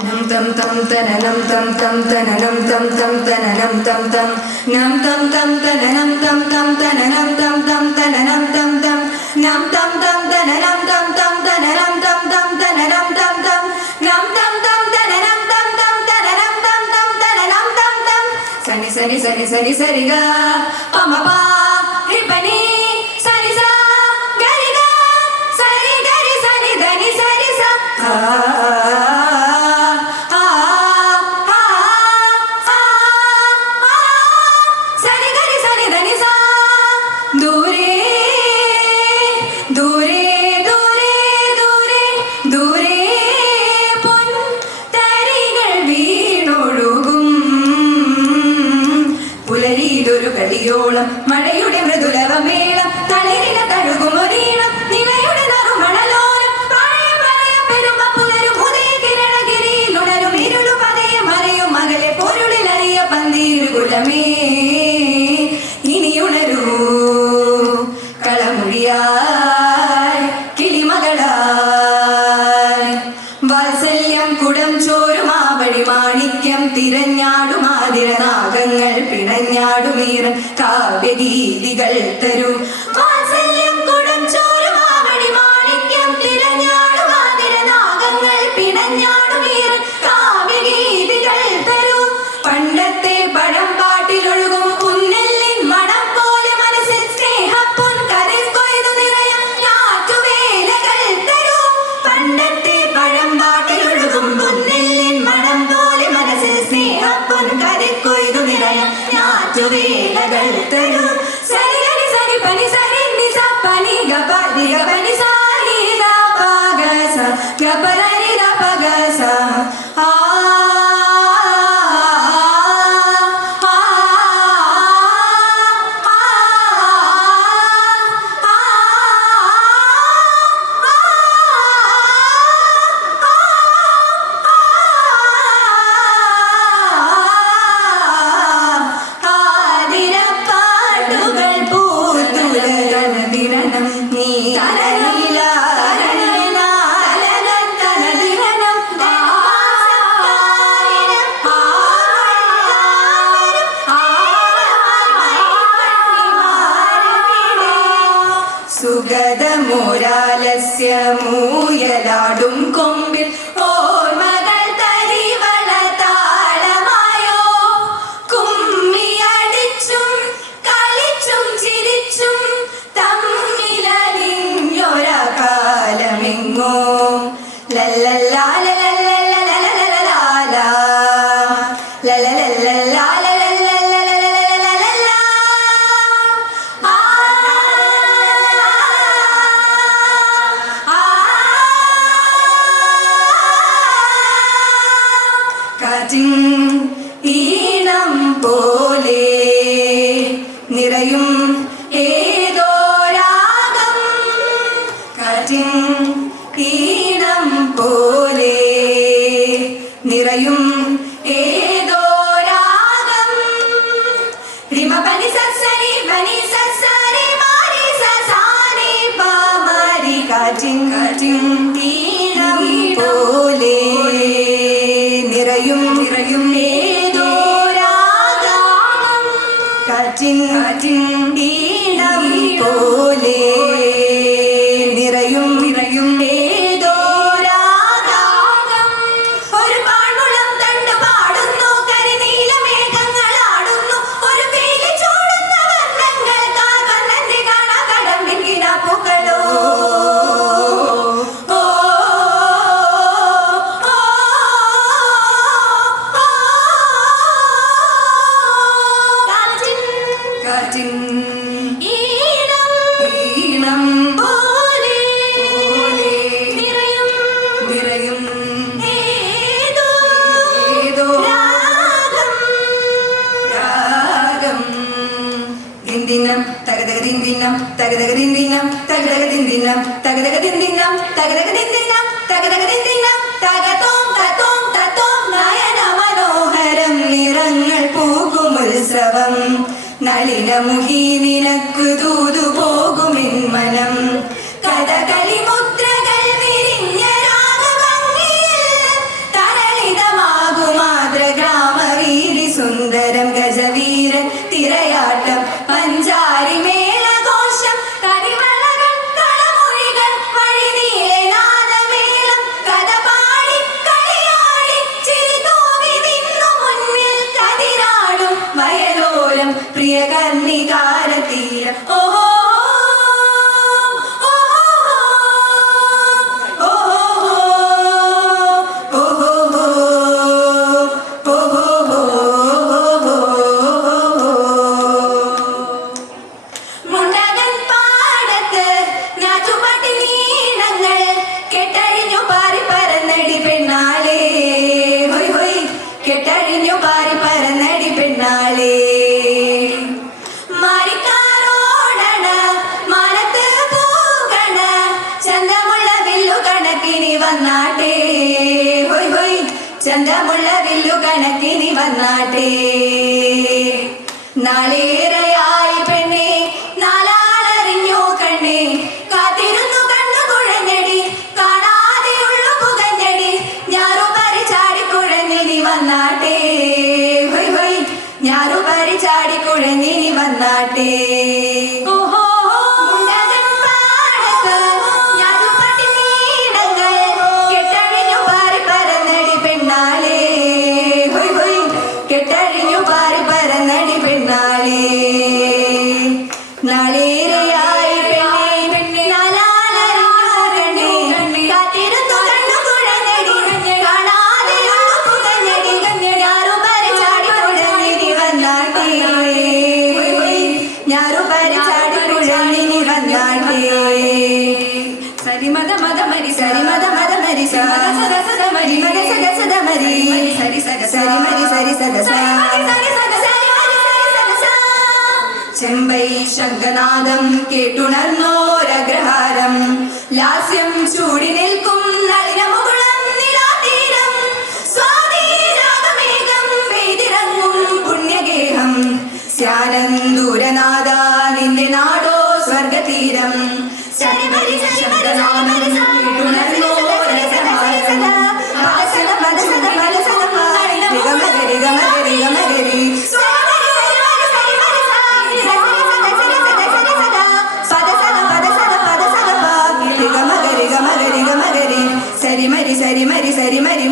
Nam tam tam tananam tam tam tananam tam tam tananam tam tam nam tam tam tananam tam tam tananam tam tam tananam tam tam nam tam tam tananam tam tam tananam tam tam tananam tam tam nam tam tam tananam tam tam tananam tam tam tananam tam tam sani sani sani sani sari ga pama pa ripani sani sa gari ga sari gari sani dani sari sa മഴയുടെ മൃദുലവമേളം തളിരില തഴുകുമൊരീണം നിലയുടെ നറുമണലോലം പഴയ പഴയ പെരുമ പുലരും ഉദയ കിരണഗിരിയിലുണരും ഇരുളു പതയെ മറയും മകളെ പൊരുളിലറിയ പന്തീരുകുലമേ ഇനിയുണരൂ കളമൊഴിയായി കിളിമകളായി വാത്സല്യം കുടം ചോരുമാവഴി മാണിക്യം തിരഞ്ഞാടുമാതിരനാഗങ്ങൾ പിണഞ്ഞാടുമീറൻ കാവ്യഗീതികൾ തരും വാത്സല്യം കുടം ചോരുമാവഴി മാണിക്യം തിരഞ്ഞാടുമാതിരനാഗങ്ങൾ പിണഞ്ഞാടുമീറൻ കാവ്യഗീതികൾ തരും പണ്ടത്തെ പഴംപാട്ടിലൊഴുകും പുന്നെല്ലിൻ മണം പോലെ മനസ്സിൽ സ്നേഹപ്പൊൻ കതിർ കൊയ്തു നിറയാൻ ഞാറ്റുവേലകൾ തരും പണ്ടത്തെ പഴംപാട്ടിലൊഴുകും പുന്നെല്ലിൻ മണം പോലെ മനസ്സിൽ സ്നേഹപ്പൊൻ കതിർ കൊയ്തു നിറയാൻ ഞാറ്റുവേലകൾ തരും സരി ഗരി സരി പനി സരി നി സ പനി ഗ പ രി ഗ പനി സ നി ധ പ ഗ സ ഗ പ ര രി ധ പ ഗ സ ആ സുഗതമോരാലസ്യ മൂയലാടും കൊമ്പിൽ ഓർമ്മകൾ തരിവള താളമായോ കുമ്മിയടിച്ചും കളിച്ചും ചിരിച്ചും തമ്മിലലിഞ്ഞൊര കാലമെങ്ങോ ലല്ലല്ലാ ലല്ലല്ലാ ലല്ലല്ലാ ഈണം പോലെ നിറയും ഏതോ രാഗം കാറ്റിൻ ഈണം പോലെ നിറയും ഏതോ രാഗം റിമ പനി സസരി പനി സസരി മാരി സസാരി പമരി കാറ്റിൻ കാറ്റിൻ ഈണം പോലെ നിറയും നിറയും ഏതോ രാഗം കാറ്റിൻ കാറ്റിൻ ഈണം പോലെ നിറയും നിറയും ഏതോ രാഗം ഒരു പാഴ്മുളം തണ്ട് പാടുന്നു കരിനീലമേഘങ്ങളാടുന്നു ഒരു വെയില് ചൂടുന്ന വർണ്ണങ്ങൾ കാർവണ്ണന്റെ കാണാ കടമ്പിൻ കിടാപ്പൂക്കളോ ഈണം പോലെ നിറയും നിറയും ഏതോ രാഗം രാഗം ദിന്ദിനം തകതക ദിന്ദിനം തകതക ദിന്ദിനം തകതക ദിന്ദിനം തകതക ദിന്ദിനം തകതക ദിന്ദിനം തകതക ദിന്ദിനം തകതോം തതോം തതോം നയന മനോഹരം നിറങ്ങൾ പൂക്കുമുത്സവം നളിനമുഖി നിനക്കു തൂതു പോകുമെൻ മനം കഥകളി മുദ്രകൾ വിരിഞ്ഞ രാഗഭംഗിയിൽ തരളിത കെട്ടഴിഞ്ഞു പാറി പറന്നടി പെണ്ണാളേ മാറിക്കാരോടണ മനത്ത് പൂകണ ചന്തമുള്ള വില്ലു കണക്കിനി വന്നാട്ടേ ഹൊയ് ഹൊയ് ചന്തമുള്ള വില്ലു കണക്കിനി വന്നാട്ടേ നാളേറെയായി പെണ്ണേ നാലാളറിഞ്ഞു കണ്ണേ കാത്തിരുന്നു കണ്ണു കുഴഞ്ഞടി കാണാതെയുള്ളു പുകഞ്ഞടി ഞാറു പരിചാടി കുഴഞ്ഞിനി വന്നാട്ടേ ഹൊയ് ഹൊയ് ഞാറു പരിചാടി കുഴഞ്ഞിനി വന്നാട്ടേ ഓഹോ മുണ്ടകൻ പാടത്ത് ഞാറുപട്ടി നീടങ്ങൾ കെട്ടഴിഞ്ഞു പാറി പറന്നടി പെണ്ണാളേ ഹൊയ് ഹൊയ് കെട്ടഴിഞ്ഞു പാറി പറന്നടി പെണ്ണാളേ നാളേറെയായി പെണ്ണേ നാലാളറിഞ്ഞു കണ്ണേ കാത്തിരുന്നു കണ്ണു കുഴഞ്ഞടി കാണാതെയുള്ളു പുകഞ്ഞടി ഞാറു പരിചാടി കുഴഞ്ഞിനി വന്നാട്ടേ ഹൊയ് ഹൊയ് ഞാറു പരിചാടി കുഴഞ്ഞിനി വന്നാട്ടേ സരിമത മത മരി സരിമത മത മരി സദ സദ സദ മരി മത സദ സദ മരി സരി സദ സരി മരി സരി സദ ചെമ്പൈ ശംഖനാദം കേട്ടുണർന്നോരഗ്രഹാരം ലാസ്യം ചൂടി നിൽക്കും നളിനമുകുളം നിലാതീരം സ്വാതിരാഗമേഘം പെയ്തിറങ്ങും പുണ്യഗേഹം സ്യാനന്ദൂരനാദ നിന്റെ നാടോ സ്വർഗതീരം ശരിമരി ശംഖനാദം കേട്ടുണർന്നോരഗ്രഹാരം ലാസ്യം ചൂടി നിൽക്കും നളിനമുകുളം നിലാതീരം സരി മരി സരി മരി സരി മരി